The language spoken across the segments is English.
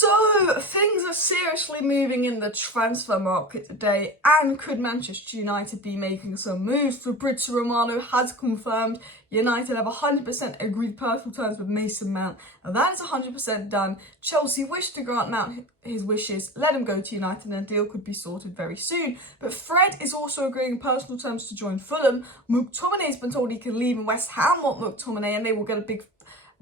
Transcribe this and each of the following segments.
So, things are seriously moving in the transfer market today, and could Manchester United be making some moves? Fabrizio Romano has confirmed United have 100% agreed personal terms with Mason Mount, and that is 100% done. Chelsea wish to grant Mount his wishes, let him go to United, and a deal could be sorted very soon. But Fred is also agreeing personal terms to join Fulham. McTominay has been told he can leave, and West Ham want McTominay, and they will get a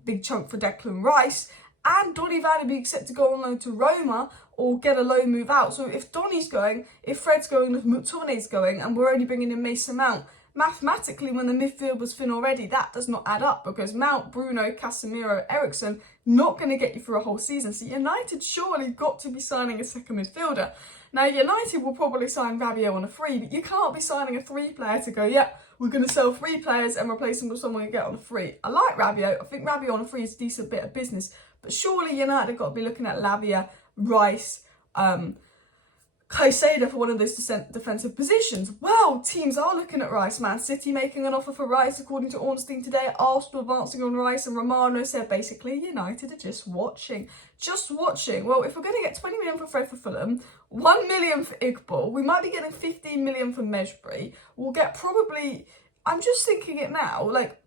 big chunk for Declan Rice. And Donny van de Beek set to go on loan to Roma or get a loan move out. So if Donny's going, if Fred's going, if McTominay's going, and we're only bringing in Mason Mount, mathematically, when the midfield was thin already, that does not add up, because Mount, Bruno, Casemiro, Eriksen, not going to get you through a whole season. So United surely got to be signing a second midfielder. Now, United will probably sign Rabiot on a free, but you can't be signing a three player to go, yeah, we're going to sell three players and replace them with someone you get on a free. I like Rabiot. I think Rabiot on a free is a decent bit of business. But surely United have got to be looking at Lavia, Rice, Caicedo for one of those defensive positions. Well, teams are looking at Rice. Man City making an offer for Rice, according to Ornstein today. Arsenal advancing on Rice, and Romano said basically United are just watching. Just watching. Well, if we're going to get 20 million for Fred for Fulham, 1 million for Iqbal, we might be getting 15 million for Mejbri. We'll get probably, I'm just thinking it now, like,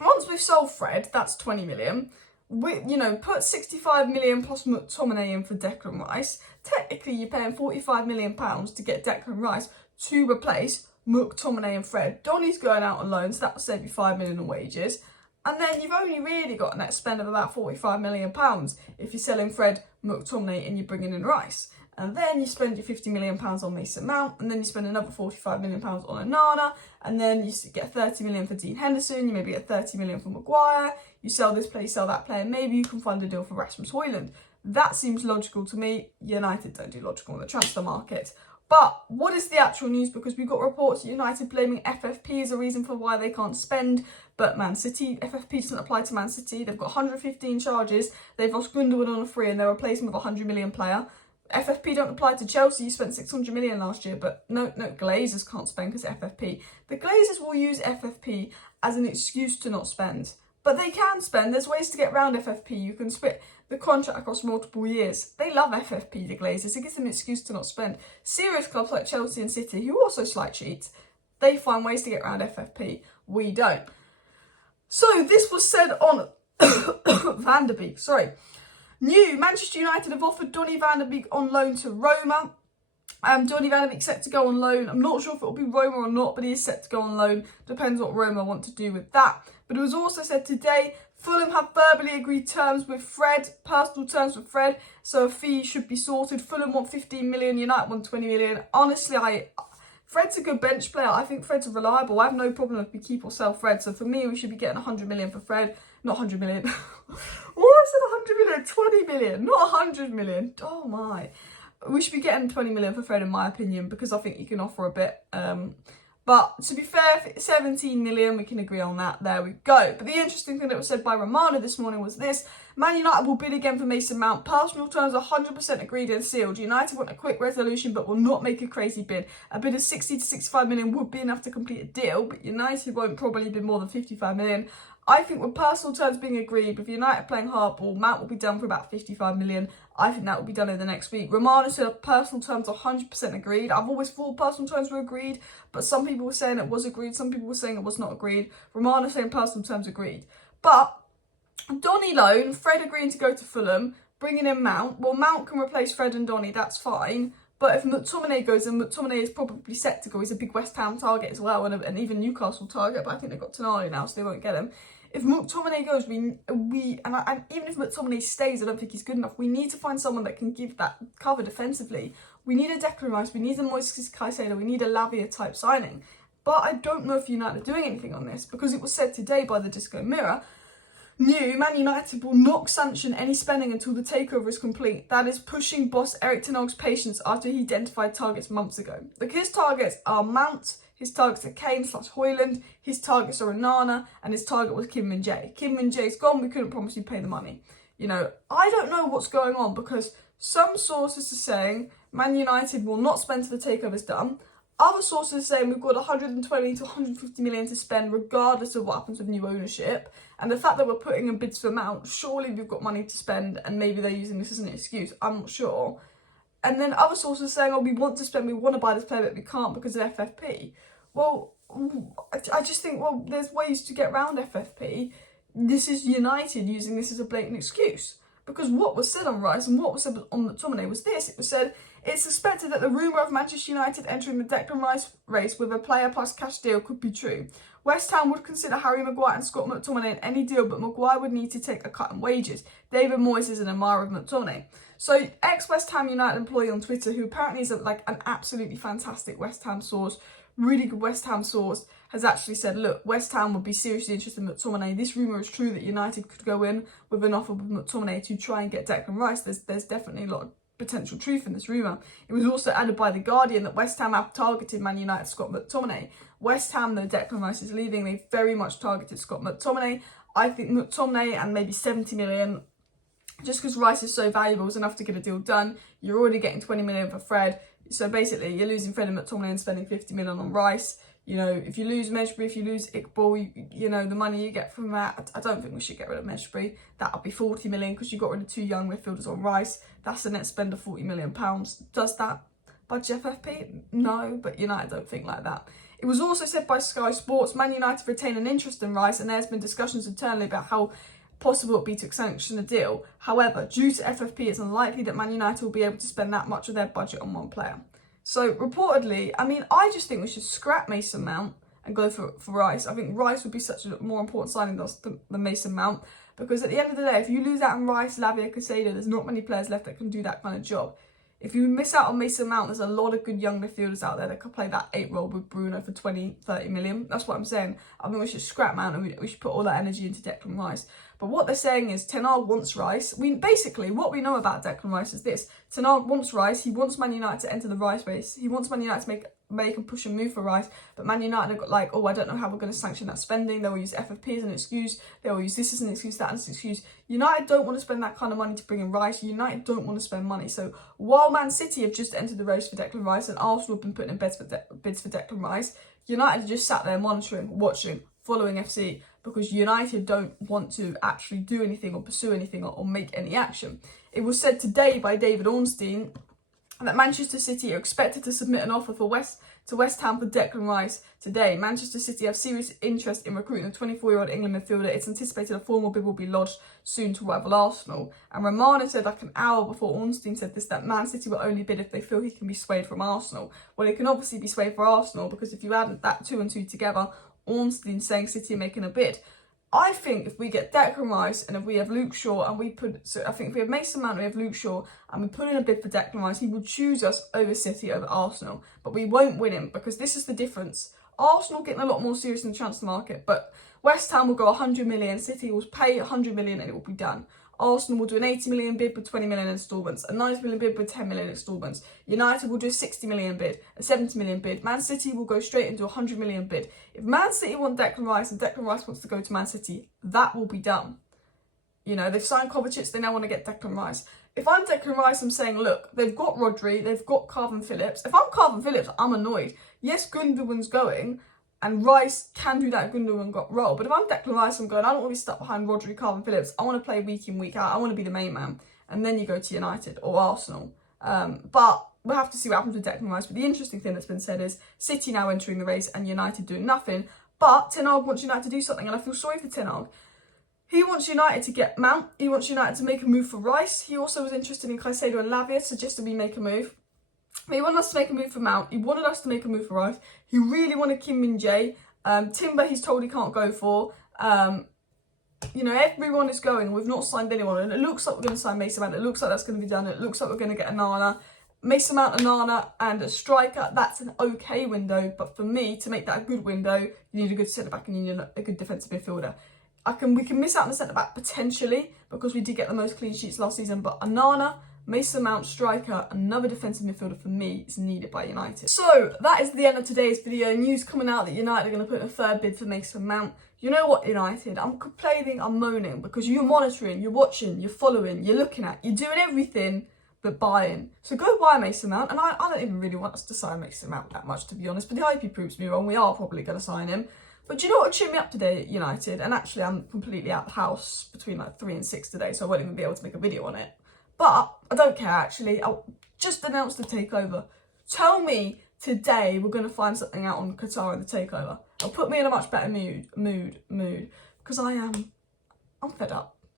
once we've sold Fred, that's 20 million. Put 65 million plus McTominay in for Declan Rice. Technically, you're paying £45 million to get Declan Rice to replace McTominay and Fred. Donny's going out on loan, so that will save you £5 million in wages. And then you've only really got a net spend of about £45 million if you're selling Fred, McTominay, and you're bringing in Rice. And then you spend your £50 million on Mason Mount, and then you spend another £45 million on Onana, and then you get 30 million for Dean Henderson, you maybe get 30 million for Maguire, you sell this player, sell that player, maybe you can find a deal for Rasmus Højlund. That seems logical to me. United don't do logical in the transfer market. But what is the actual news? Because we've got reports of United blaming FFP as a reason for why they can't spend, but Man City, FFP doesn't apply to Man City. They've got 115 charges, they've lost Gundogan on a free, and they're replacing with a 100 million player. FFP don't apply to Chelsea. You spent 600 million last year, but no, Glazers can't spend because FFP. The Glazers will use FFP as an excuse to not spend, but they can spend. There's ways to get around FFP. You can split the contract across multiple years. They love FFP, the Glazers. It gives them an excuse to not spend. Serious clubs like Chelsea and City, who also slight cheats, they find ways to get around FFP. We don't. So this was said on Van de Beek, New, Manchester United have offered Donny van de Beek on loan to Roma. Donny van de Beek set to go on loan. I'm not sure if it will be Roma or not, but he is set to go on loan. Depends what Roma want to do with that. But it was also said today, Fulham have verbally agreed terms with Fred, personal terms with Fred, so a fee should be sorted. Fulham want 15 million, United want 20 million. Honestly, Fred's a good bench player. I think Fred's reliable. I have no problem if we keep or sell Fred. So for me, we should be getting 100 million for Fred. Not 100 million. What I said 100 million? 20 million, not 100 million. Oh my. We should be getting 20 million for Fred, in my opinion, because I think you can offer a bit. But to be fair, 17 million, we can agree on that. There we go. But the interesting thing that was said by Romano this morning was this. Man United will bid again for Mason Mount. Personal terms are 100% agreed and sealed. United want a quick resolution but will not make a crazy bid. A bid of 60 to 65 million would be enough to complete a deal, but United won't probably bid more than 55 million. I think with personal terms being agreed, with United playing hardball, Mount will be done for about 55 million. I think that will be done in the next week. Romano said personal terms are 100% agreed. I've always thought personal terms were agreed, but some people were saying it was agreed, some people were saying it was not agreed. Romano saying personal terms agreed. But Donny loan, Fred agreeing to go to Fulham, bringing in Mount. Well, Mount can replace Fred and Donny, that's fine. But if McTominay goes, and McTominay is probably set to go, he's a big West Ham target as well, and even Newcastle target, but I think they've got Tonali now, so they won't get him. If McTominay goes, and even if McTominay stays, I don't think he's good enough. We need to find someone that can give that cover defensively. We need a Declan Rice, we need a Moises Caicedo, we need a Lavia type signing. But I don't know if United are doing anything on this, because it was said today by the Disco Mirror, Man United will not sanction any spending until the takeover is complete. That is pushing boss Erik ten Hag's patience after he identified targets months ago. Like, his targets are Mount, his targets are Kane/Højlund, his targets are Onana, and his target was Kim Min-jae. Kim Min-jae's gone, we couldn't promise you pay the money. I don't know what's going on, because some sources are saying Man United will not spend till the takeover's done. Other sources are saying we've got 120 to 150 million to spend regardless of what happens with new ownership. And the fact that we're putting in bids for Mount, surely we've got money to spend, and maybe they're using this as an excuse. I'm not sure. And then other sources saying, oh, we want to spend, we want to buy this player, but we can't because of FFP. Well, I just think, well, there's ways to get around FFP. This is United using this as a blatant excuse. Because what was said on Rice and what was said on McTominay was this. It was said, it's suspected that the rumour of Manchester United entering the Declan Rice race with a player plus cash deal could be true. West Ham would consider Harry Maguire and Scott McTominay in any deal, but Maguire would need to take a cut in wages. David Moyes is an admirer of McTominay. So, ex-West Ham United employee on Twitter, who apparently is an absolutely fantastic West Ham source, really good West Ham source, has actually said, look, West Ham would be seriously interested in McTominay. This rumour is true that United could go in with an offer with McTominay to try and get Declan Rice. There's definitely a lot of potential truth in this rumour. It was also added by The Guardian that West Ham have targeted Man United Scott McTominay. West Ham, though Declan Rice is leaving, they very much targeted Scott McTominay. I think McTominay and maybe 70 million, just because Rice is so valuable, is enough to get a deal done. You're already getting 20 million for Fred. So basically, you're losing Fred and McTominay and spending 50 million on Rice. You know, if you lose Mejbri, if you lose Iqbal, you know, the money you get from that, I don't think we should get rid of Mejbri. That'll be 40 million because you got rid of 2 young midfielders on Rice. That's a net spend of 40 million pounds. Does that budget FFP? No, but United don't think like that. It was also said by Sky Sports, Man United retain an interest in Rice, and there's been discussions internally about how possible it would be to sanction a deal. However, due to FFP, it's unlikely that Man United will be able to spend that much of their budget on one player. So, reportedly, I mean, I just think we should scrap Mason Mount and go for Rice. I think Rice would be such a more important signing than Mason Mount, because at the end of the day, if you lose out on Rice, Lavia, Caicedo, there's not many players left that can do that kind of job. If you miss out on Mason Mount, there's a lot of good young midfielders out there that could play that 8 role with Bruno for 20, 30 million. That's what I'm saying. I mean, we should scrap Mount and we should put all that energy into Declan Rice. But what they're saying is Ten Hag wants Rice. Basically, what we know about Declan Rice is this. Ten Hag wants Rice. He wants Man United to enter the Rice race. He wants Man United to make and push and move for Rice. But Man United have got like, oh, I don't know how we're going to sanction that spending. They will use FFP as an excuse. They will use this as an excuse, that as an excuse. United don't want to spend that kind of money to bring in Rice. United don't want to spend money. So while Man City have just entered the race for Declan Rice and Arsenal have been putting in bids for Declan Rice, United have just sat there monitoring, watching, following FC, because United don't want to actually do anything or pursue anything or make any action. It was said today by David Ornstein that Manchester City are expected to submit an offer for West Ham for Declan Rice today. Manchester City have serious interest in recruiting the 24-year-old England midfielder. It's anticipated a formal bid will be lodged soon to rival Arsenal. And Romano said like an hour before Ornstein said this, that Man City will only bid if they feel he can be swayed from Arsenal. Well, it can obviously be swayed for Arsenal, because if you add that 2 and 2 together, Ornstein saying City are making a bid. I think if we get Declan Rice and if we have Luke Shaw and I think if we have Mason Mount and we have Luke Shaw and we put in a bid for Declan Rice, he will choose us over City, over Arsenal. But we won't win him, because this is the difference. Arsenal getting a lot more serious in the transfer market, but West Ham will go 100 million, City will pay 100 million and it will be done. Arsenal will do an 80 million bid with 20 million instalments, a 90 million bid with 10 million instalments. United will do a 60 million bid, a 70 million bid. Man City will go straight into a 100 million bid. If Man City want Declan Rice and Declan Rice wants to go to Man City, that will be done. You know, they've signed Kovacic, they now want to get Declan Rice. If I'm Declan Rice, I'm saying, look, they've got Rodri, they've got Calvin Phillips. If I'm Calvin Phillips, I'm annoyed. Yes, Gundogan's going, and Rice can do that Gundogan got role. But if I'm Declan Rice, I'm going, I don't want to be stuck behind Rodri, Calvin Phillips. I want to play week in, week out. I want to be the main man. And then you go to United or Arsenal. But we'll have to see what happens with Declan Rice. But the interesting thing that's been said is City now entering the race and United doing nothing. But Ten Hag wants United to do something. And I feel sorry for Ten Hag. He wants United to get Mount. He wants United to make a move for Rice. He also was interested in Caicedo and Lavia, suggested we make a move. He wanted us to make a move for Mount. He wanted us to make a move for Rice. He really wanted Kim Min-jae. Timber, he's told he can't go for. You know, everyone is going. We've not signed anyone. And it looks like we're going to sign Mason Mount. It looks like that's going to be done. It looks like we're going to get Onana. Mason Mount, Onana, and a striker. That's an okay window. But for me, to make that a good window, you need a good centre-back and you need a good defensive midfielder. We can miss out on the centre-back potentially, because we did get the most clean sheets last season. But Onana, Mason Mount, striker, another defensive midfielder for me is needed by United. So that is the end of today's video. News coming out that United are going to put in a third bid for Mason Mount. You know what, United? I'm complaining, I'm moaning, because you're monitoring, you're watching, you're following, you're looking at, you're doing everything but buying. So go buy Mason Mount. And I don't even really want us to sign Mason Mount that much, to be honest. But I hope he proves me wrong. We are probably going to sign him. But do you know what would cheer me up today at United? And actually, I'm completely out of the house between like 3 and 6 today, so I won't even be able to make a video on it. But I don't care, actually. I'll just announce the takeover. Tell me today we're going to find something out on Qatar and the takeover. It'll put me in a much better mood, because I'm fed up.